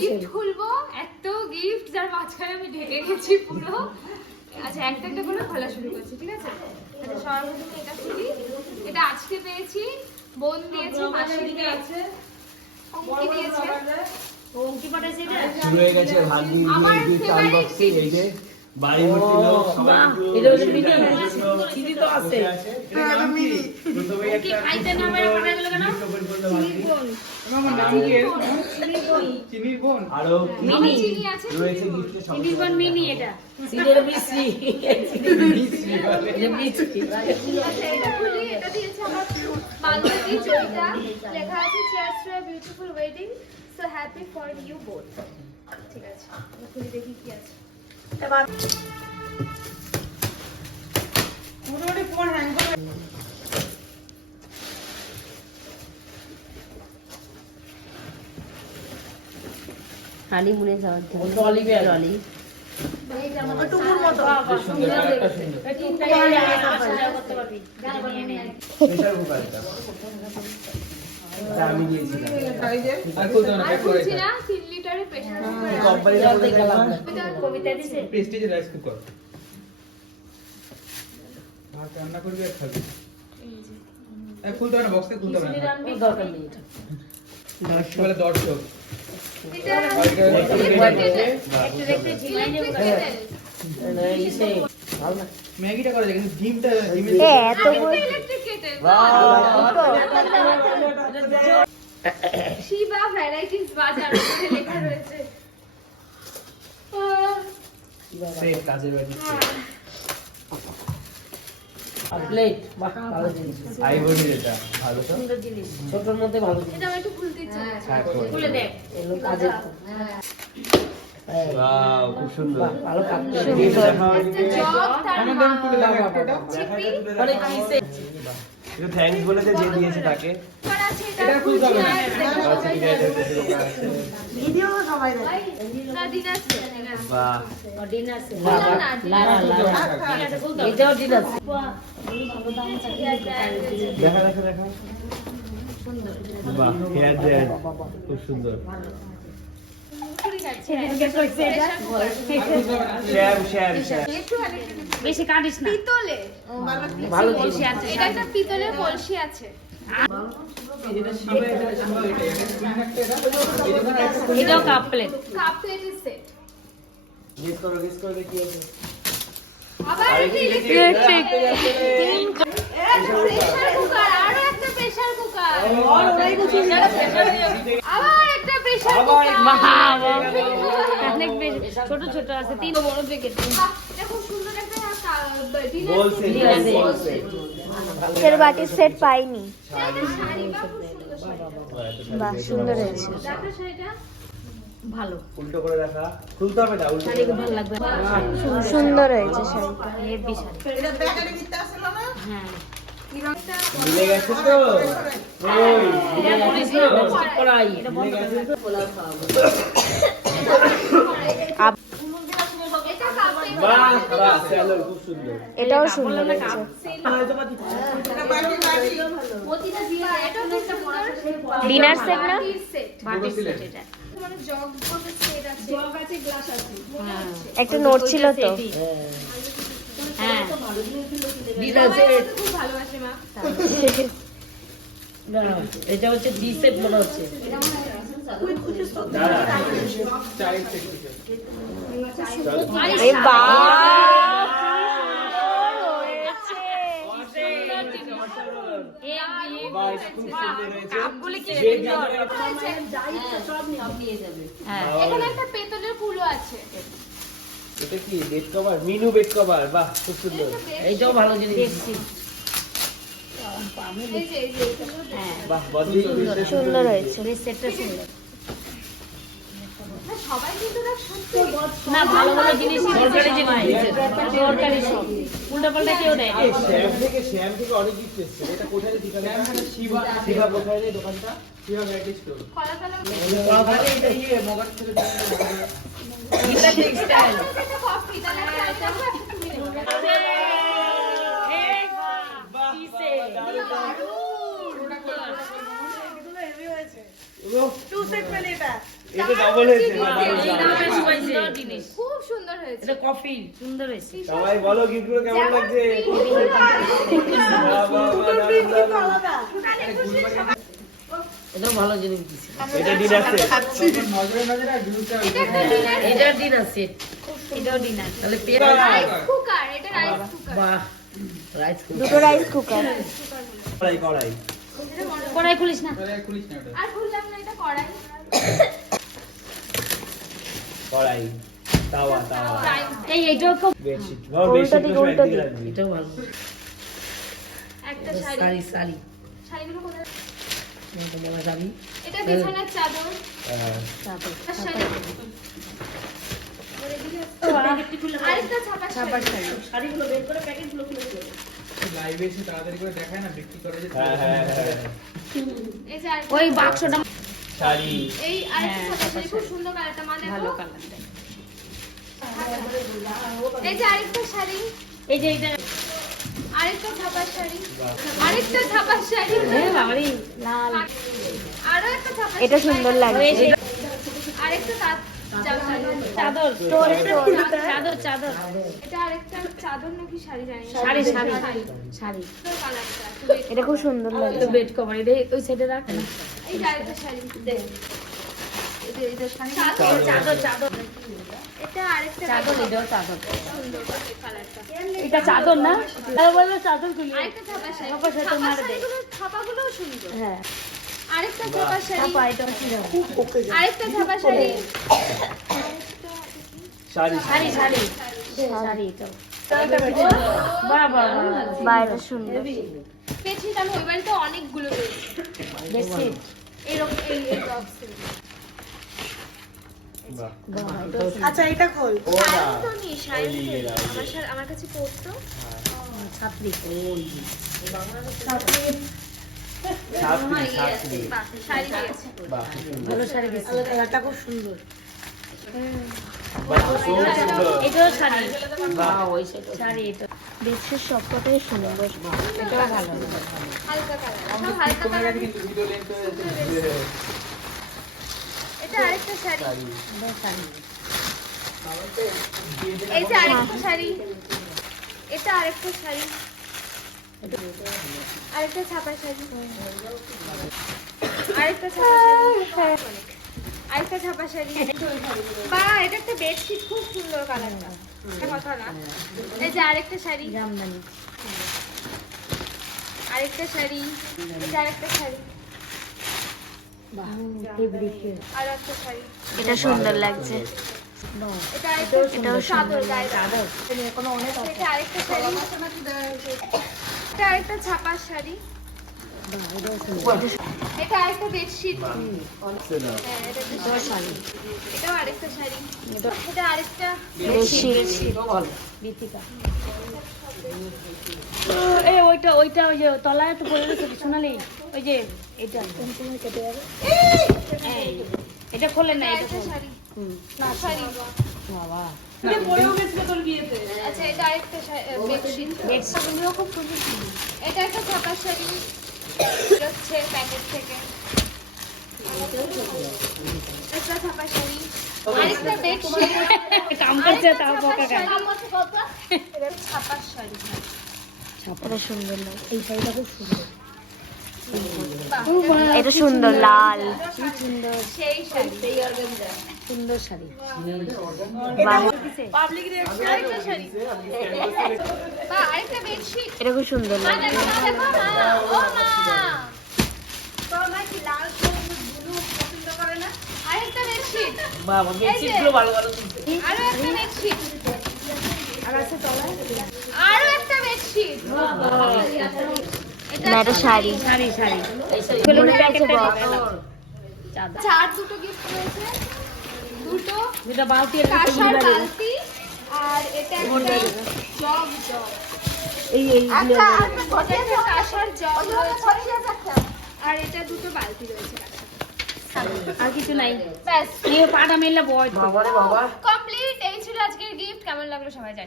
Gift খুলবো, এত gift যার মাঝখানে আমি ঢেকে গেছি পুরো। আচ্ছা একটা একটা করে খোলা শুরু করছি, ঠিক আছে? আচ্ছা সর্বপ্রথমে এটা খুলি। এটা আজকে পেয়েছি, বোন দিয়েছে, মাসি দিয়েছে, অঙ্কি দিয়েছে, অঙ্কি পাঠাইছে। এটা শুরু হয়ে গেছে ভাগ্যি গিফট আনবক্সিং। এই যে বাড়ি ভর্তি লোক, সবাই এটা চিনি তো আছে। এটা মিনি প্রথমে কি একটা খাইতে না মেরে পাঠাই দিল কেন? আমার নাম কি? চিনির বোন। আরো মিনি চিনি আছে, রয়েছে গিফটে সব। চিনির বোন মিনি। এটা চিনির মিষ্টি। এটা মিষ্টি। আচ্ছা এটা খুলি। এটা দিয়েছে আমার বান্ধবী জয়িতা, লেখা আছে cheers to a beautiful wedding, so happy for you both. ঠিক আছে আমরা খুলি দেখি কি আছে। এবার মোটামুটি ফোন হ্যাং করে হানি মুনে যাওয়ার ট্রলি ট্রলি টুকুর মতো সুন্দর একটা সুন্দর করতে পারবি প্রেসার কুকার এটা। এটা আমি দিয়েছিলাম। আর কত না আর প্যাক করে খুলছি না, 3 লিটারের প্রেসার কুকার আছে। কোম্পানিটা বলে দিলাম। এটা কবিতা দিছে। Prestige rice cooker. ভাত রান্না করবি আর খাবি। এই খুলতে হবে না, বক্সে খুলতে হবে না। দরকার নেই এটা বলে দর্শক। এটা দেখতে ঝিমাই নেব ইসে ভালো না ম্যাগিটা করে কিন্তু ডিমটা ডিমে এত ইলেকট্রিক কেটেল। বাহ শিবা ভ্যারাইটিস বাজার ওখানে লেখা রয়েছে। সেম কাজের বাড়ি। প্লেট ভালো জিনিস আইভরি এটা ভালো তো। সুন্দর জিনিস ছোটর মধ্যে ভালো জিনিস এটা আমি একটু খুলতে ইচ্ছে করছে। হ্যাঁ খুলে দেখ এগুলো কাজের ওয়াও খুব সুন্দর। ভালো কাটতে একটা জগ, তার আমাদের খুলে দাও একটা চিপি মানে কিসে একটু থ্যাঙ্কস বলে দে যে দিয়েছে তাকে। করা আছে। এটা খুলতে হবে না। আচ্ছা ঠিক আছে। ভিডিও সবাই না দিন আছে। বাহ ডিন আছে ঠিক আছে বলতো এটাও ঠিক আছে দেখা দেখা দেখা। বাহ হেয়ার ড্রায়ার খুব সুন্দর। শ্যাম শ্যাম শ্যাম। বেশি কাটিস না পিতলে ভালো কলসি জিনিস আছে। এটা একটা পিতলের কলসি আছে। এটাও কাপ প্লেট কাপ প্লেটের সেট। গেস করো কি আছে। আবার একটা ইলেকট্রিক প্রেসার কুকার, আরো একটা প্রেসার কুকার, আবার একটা প্রেসার কুকার। অনেক বেশি ছোট ছোট আছে তিন বড় প্যাকেট বাহ, এটা খুব সুন্দর একটা ডিনার বলছে বলছে। এর বাটির সেট পাইনি। শাড়ি। বাহ, খুব সুন্দর শাড়ি। বাহ সুন্দর হয়েছে। দেখো শাড়িটা ভালো উল্টো করে রাখা। খুলতে হবে না উল্টো। শাড়ি খুব ভালো লাগবে সুন্দর হয়েছে শাড়িটা। হেভি শাড়ি হ্যাঁ মিলে গেছে তো। ওই মিলে গেছে তো। করাই এটা কাপে বাহ বাহ চলো খুব সুন্দর। এটাও সুন্দর হয়েছে। মতিটা দিয়ে এটা একটা বড় ডিনার সেট না? সেট। বাটির সেট এটা মানে জগ বলে সেট আছে, জগ আছে, গ্লাস আছে। একটা নোট ছিল তো। হ্যাঁ ডিনার সবাই আমাকে খুব ভালোবাসে মা। না এটা হচ্ছে ডি সেট মনে হচ্ছে এই বাহ বাহ খুব সুন্দর হয়েছে। কাপগুলো কি যে সুন্দর হ্যাঁ এখানে একটা পেতলের ফুলও আছে। এটা কি bed cover? Minu bed cover. বাহ খুব সুন্দর। এইটাও ভালো জিনিস দেখছি এই যে এটা। হ্যাঁ বাহ বডি সুন্দর হয়েছে। এই সেটটা সুন্দর না, সবাই কিন্তু না সত্যি না ভালো ভালো জিনিস সরকারি জিনিস সরকারি সব উল্টা পাল্টা কেউ দেয় না। শ্যাম থেকে অনেক গিফট এসেছে। এটা কোথায় রে ঠিকানা? শিবা শিবা কোথায় রে দোকানটা? Shiva variety store. কলা কলা এটা ইয়ে মগার ছেলে এটা ঠিক স্টাইল একটা কফি তাহলে একটা আইটেম তুমি নেবে। এটা ডাবল হয়েছে সুন্দর জিনিস খুব সুন্দর হয়েছে। এটা কফি সুন্দর হয়েছে সবাই বলো গিফটগুলো কেমন লাগছে বাহ, বাহ, বাহ, দারুণ, দারুণ। এটা ভালো জিনিস দিছে এটা ডিনার সেট এটা একটা ডিনার এটা ডিনার সেট এটাও ডিনার তাহলে রাইস কুকার, এটা রাইস কুকার। বাহ রাইস দুটো রাইস কুকার। কড়াই কড়াই কড়াই খুলিস না আর ভুললাম না, এটা কড়াই। কড়াই তাওয়া তাওয়া এইটাও খুব বেডশিট ধর বেডশিট দিকে, সব উল্টো একদিকে দিকে। রাখবি এটাও ভালো একটা শাড়ি। শাড়ি শাড়ি শাড়িগুলো কোথায়? এটা দেওয়া যাবি এটা বিছানার চাদর। হ্যাঁ। তারপর আর শাড়ি। আরেকটা ছাপা শাড়ি। শাড়িগুলো বের করে প্যাকেটগুলো খুলে লাইভে এসে তাড়াতাড়ি করে দেখায় না বিক্রি করে যে হ্যাঁ হ্যাঁ হ্যাঁ এই যে আরেকটা- ওই বাক্সটা শাড়ি এই আরেকটা ছাপা শাড়ি, খুব সুন্দর কালারটা, মা দেখো। ভালো কালারটা এই যে আরেকটা শাড়ি, এই যে এটা আরেকটা ছাপা শাড়ি, আরেকটা ছাপা শাড়ি, বাবারি লাল আরো একটা ছাপা এটা শাড়ি, সুন্দর লাগছে। আরেকটা চাদর চাদর চাদর এটা আরেকটা চাদর নাকি শাড়ি জানি না। শাড়ি শাড়ি শাড়ি শাড়ি সুন্দর কালারটা, খুবই- এটা খুব সুন্দর তো লাগছে। বেড কভার এটা ওই সাইডে রাখ না এই যে আরেকটা শাড়ি, চাদর চাদর চাদর এটা আরেকটা চাদর এটাও চাদর সুন্দর কালারটা, এটা চাদর না তাই বললো চাদর খুলি আরেকটা ছাপা শাড়ি, ছাপা শাড়ি ছাপা মার দে। শাড়িগুলোর ছাপাগুলোও সুন্দর। হ্যাঁ আরেকটা ছাপা শাড়ি, ছাপা এটা কি দাও আরেকটা ছাপা শাড়ি, শাড়ি শাড়ি শাড়ি শাড়ি এটাও বাহ বাহ বাহ বা এটা সুন্দর। পেয়েছি আমি ওই বাড়িতে অনেকগুলো পেয়েছি দেখছি এরকম এই বক্সে। বাহ আচ্ছা এটা খোল ও না সায়ন্তনী, সায়ন্তনী ওই দিকে আমার সাথে আমার কাছে পড়তো। ছাত্রী ওই ছাত্রী ছাত্রী বাহ, শাড়ি দিয়েছে। বাহ খুব সুন্দর। ভালো শাড়ি দিছে কালারটা খুব সুন্দর বাহ খুব সুন্দর এটাও শাড়ি বাহ ওই সেটা শাড়ি এটা বেডশিট সবকটাই সুন্দর। এটাও ভালো হালকা কালার, সব হালকা কালার। কিন্তু ভিডিও লেন্থ এটা আরেকটা শাড়ি, এটাও শাড়ি এই যে আরেকটা শাড়ি, এটা আরেকটা শাড়ি, আরেকটা ছাপা শাড়ি, আরেকটা ছাপা শাড়ি, আরেকটা ছাপা শাড়ি। বা এটা একটা বেডশিট, খুব সুন্দর কালারটা, এটা কথা না। এই যে আরেকটা শাড়ি, জামদানি আরেকটা শাড়ি, এই যে আরেকটা শাড়ি, ফেব্রিকের আর একটা শাড়ি, এটা সুন্দর লাগছে। এটা আরেকটা চাদর, গায়ে চাদর। কোনো অনেক এটা আরেকটা শাড়ি, এটা আরেকটা ছাপা শাড়ি, এটা আরেকটা বেডশিট, হ্যাঁ, এটা একটা শাড়ি, এটাও আরেকটা শাড়ি, এটা আরেকটা বেডশিট। বিতিকা এই ওইটা ওইটা ওই যে তলায় তো পড়ে রয়েছে সোনালি ওই যে এটা এই, এটা খোলে না এটা আরেকটা খোলে। শাড়ি, না শাড়ি, বাবা আচ্ছা এটা আরেকটা বেডশিট, বেডশিটগুলো খুব সুন্দর। এটা একটা ছাপা শাড়ি, হচ্ছে প্যাকেট থেকে, একটা ছাপা শাড়ি, আরেকটা বেডশিট, কাম করছে তাও বকা খায় এটা ছাপা শাড়ি, এটা সুন্দর লাগছে। এই শাড়িটা খুব সুন্দর বাহ, এটা সুন্দর লাল। সেই শাড়ি, সুন্দর শাড়ি বাহ আরেকটা শাড়ি, বাহ, আরেকটা বেডশিট, এটা খুব সুন্দর মা লাগছে। দেখো, মা দেখো, মা, ও মা, আরেকটা বেডশিট, বাবা বেডশিটগুলো ভালো ভালো দিছে আরো একটা বেডশিট, আরো একটা বেডশিট, না এটা শাড়ি। শাড়ি শাড়ি মনে আছে box। চাদর চার দুটো গিফট রয়েছে, দুটো যেটা বালতি একটা কাঁসার বালতি, আর এটা একটা জগ, এই একটা কাঁসার জগ রয়েছে, আর এটা দুটো বালতি রয়েছে কাঁসার। আর কিছু নাই ব্যাস এই পাটা মেলে বয় বাবা রে বাবা কমপ্লিট। এই ছিল আজকের গিফট, কেমন লাগলো সবাই জানি।